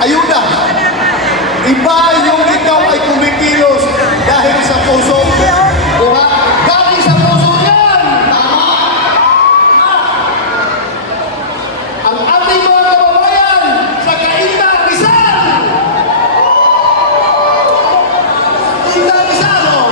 ayuda. Iba yung ikaw ay kumikilos dahil sa puso. Diba? Galing sa puso yan. Tama? Ang ating mga kababayan sa Cainta Rizal. Cainta Rizal, oh.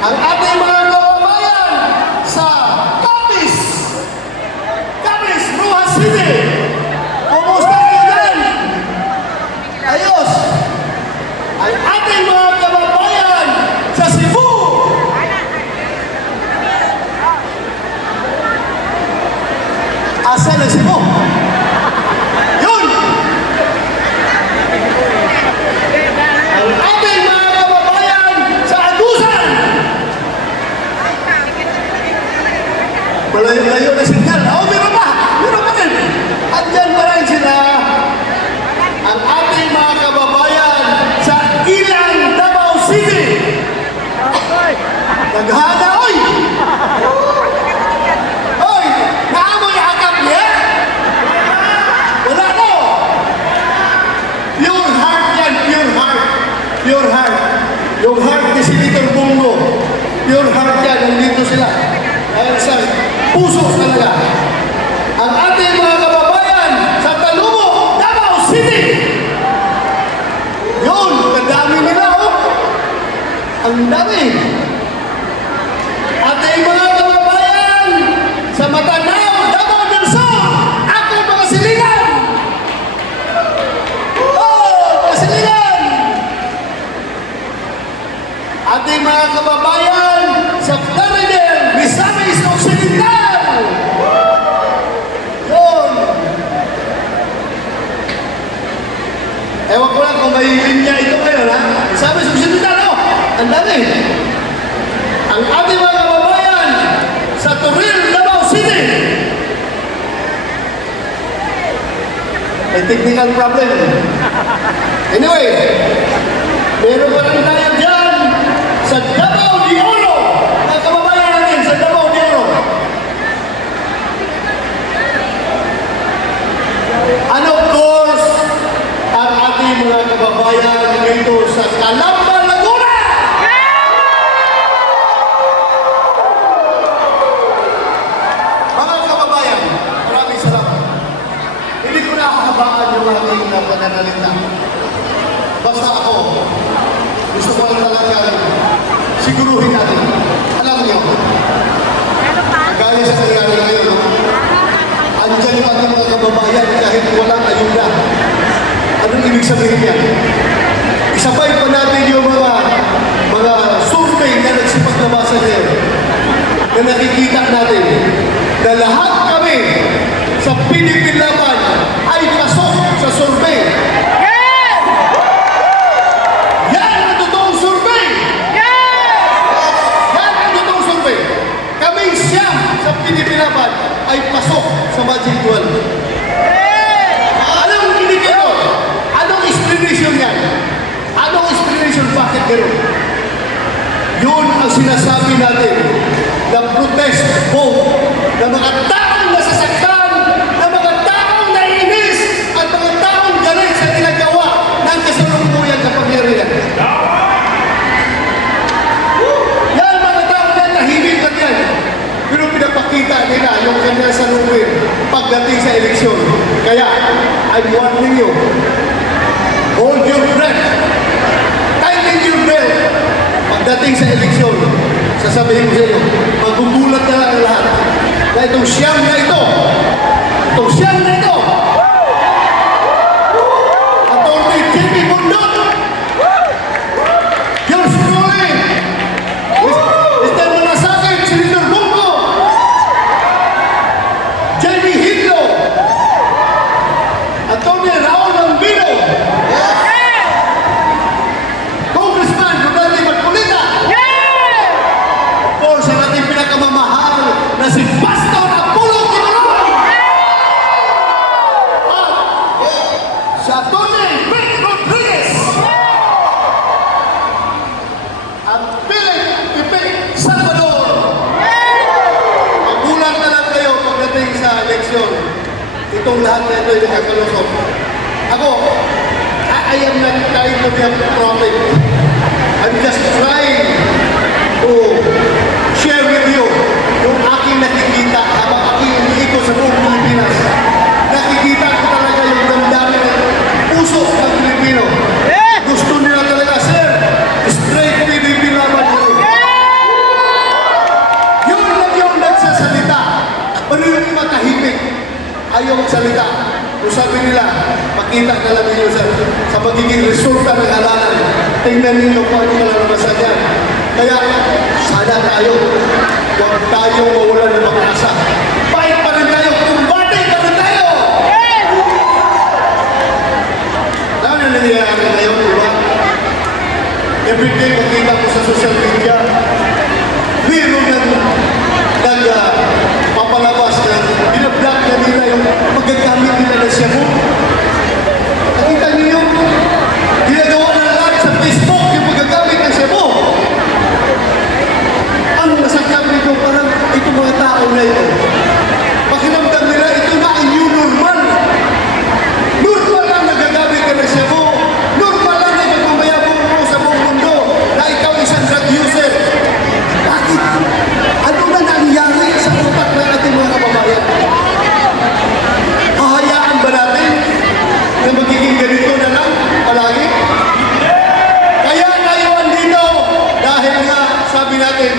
Ang ating mga kababayan sa Capiz, Rojas City. Kumusta kayo dyan? Ayos. Ang ating mga kababayan sa Cebu. Asa na Cebu? Yun! Ang ating mga kababayan sa Agusan. Malayo-layo na signal. Oh, meron pa! Meron pa din! Andyan pa rin sila. Ang ating mga kababayan sa Ilang, Davao City. Naghana, oy! Oy! Naamoy akap niya? Wala ko! Pure heart yan, pure heart. Pure heart. Yung heart ni Senator Bongo. Pure heart yan, nandito sila. Ayun sa puso talaga. Ang ating mga kababayan sa Talubo, Davao City. Yun, kadami nila, oh. Ang dami. Ating mga kababayan sa Matanao, Davao del Sur. Ating mga silingan. Oh, mga silingan. Ating mga kababayan sa Plaridel, Misamis Occidental. Yun. Ewan ko lang kung may linya ito ngayon, ha? Misamis Occidental, oh. Ang dami. Ang ating mga kababayan sa Toril, Davao City. May technical problem. Anyway, meron pa rin tayo dyan sa Davao de Oro. Ang kababayan natin sa Davao de Oro. And of course, ang ating mga kababayan dito sa Calamba, Laguna. Mga kababayan, maraming salamat. Hindi ko nakahabaan yung ating pananalita. Basta ako, gusto ko lang talaga siguruhin natin. Alam niyo, gaya sa nangyari ngayon, andyan yung ating mga kababayan kahit walang ayuda. Anong ibig sabihin yan? Isabay pa natin yung mga survey na nagsipaglabasa niya. na nakikita natin na lahat kami sa PDP Laban ay pasok sa survey. Yan ang totoong survey! Yan ang totoong survey. Kaming siyam sa PDP Laban ay pasok sa Magic 12. Anong indikator? Anong explanation yan? Anong explanation? Bakit gano'n? Yun ang sinasabi natin na protest vote na mga taong nasasaktan, na mga taong naiinis, at mga taong galit sa ginagawa ng kasalukuyang kapangyarihan. Yan mga taong yan, tahimik lang yan. Pero pinapakita nila yung kanyang salubin pagdating sa eleksyon. Kaya, I'm warning you, hold your breath, tighten your belt. Pagdating sa eleksyon, sasabihin ko sa inyo, magugulat na lang ang lahat. Na itong siyam na ito, Atty. J.P. Bundok, yours truly, Mr. Manasakit, Senator Bongo, J.B. Hidlo, Atty. Raul Lambino, Congressman Rodante Marcolita, o sa ating pinakamamahal na si Pastor Apollo Kimarong, at sa Atty. Vic Rodriguez, at Philip Pipe Salvador. Magulat na lang kayo pagdating sa eleksyon. Itong lahat na ito ay nakakalusok. Ako, I am not trying to be a prophet. I'm just trying to share with you yung aking nakikita habang aking iniikot sa buong Pilipinas. Nakikita ko talaga yung damdamin ng puso ng Pilipino. Gusto nila talaga, sir, straight PDP Laban yun. Yun lang yung nagsasalita. Pero yung matahimik, ayaw magsalita. Kung sabi nila, makita na lang ninyo sa magiging resulta ng halalan. Tingnan ninyo kung ano malalabasan yan. Kaya, sana tayo, huwag tayo mawalan ng pag-asa. Fight pa rin tayo, kumbate pa rin tayo! Dahil na nangyayari ngayon, di ba? Everyday makita ko sa social media, meron papalabas na binablock na nila yung magagamit nila ng Cebu. Nakita niyo, ginagawa na lahat sa Facebook yung magagamit ng Cebu. Ang masakit nito, parang itong mga tao na ito, pakiramdam nila, ito na ang new normal. Normal lang nagagamit ka ng Cebu. Normal lang na magmamayabong mo sa buong mundo na ikaw isang drug user. Bakit? Ano na nangyari sa utak ng ating mga kababayan? Hahayaan ba natin na magiging ganito na lang palagi? Kaya tayo andito dahil nga sabi natin,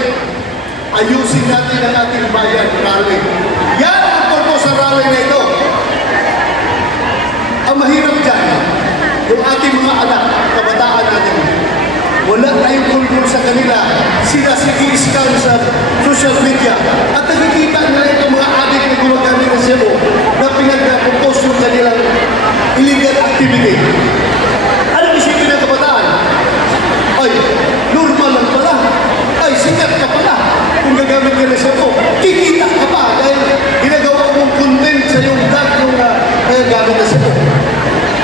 ayusin natin ang ating bayan rally. Yan ang purpose sa rally na ito. Ang mahirap dyan, yung ating mga anak, kabataan natin, wala tayong kulkul sa kanila. Sila sige-scan sa social media. At nakikita nila itong mga adik na gumagamit ng Cebu na pinag-propose yung kanilang illegal activity. Anong isipin ng kabataan? Ay, normal lang pala. Ay, sikat ka pala. Kung gagamit ka ng Cebu, kikita ka pa dahil ginagawa mong content sa yung dad yung gamit ng Cebu.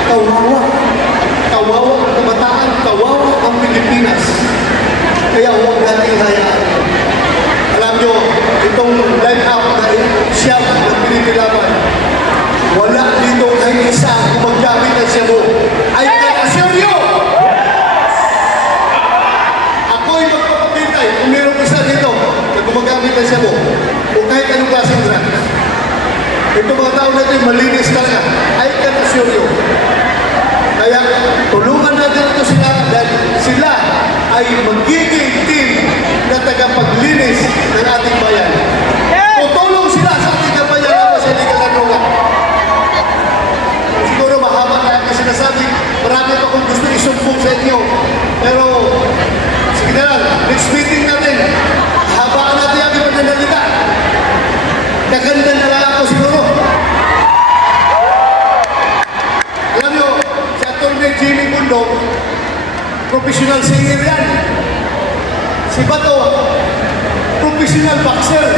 Kawawa. Kawawa ang kabataan, kawawa ang Pilipinas. Kaya huwag natin hayaan. Alam nyo, itong line-up na siyam ng Pilipinas Laban, wala dito kahit isa gumagamit ng Cebu. I can assure you! Ako'y magpapakitay kung mayroong isa dito na gumagamit ng Cebu o kahit anong klaseng drugs. Ito mga tao na ito, malinis talaga. I can assure you. Kaya tulungan natin ito sila dahil sila ay magiging team na tagapaglinis ng ating bayan. Tutulong sila sa ating kabayan na sa illegal na droga. Siguro mahaba na ang sinasabi. Marami pa kung gusto isumpong sa inyo. Pero sige na lang, next meeting natin. Habaan natin ang iba na nalita. professional singer yan. Si Bato, professional boxer.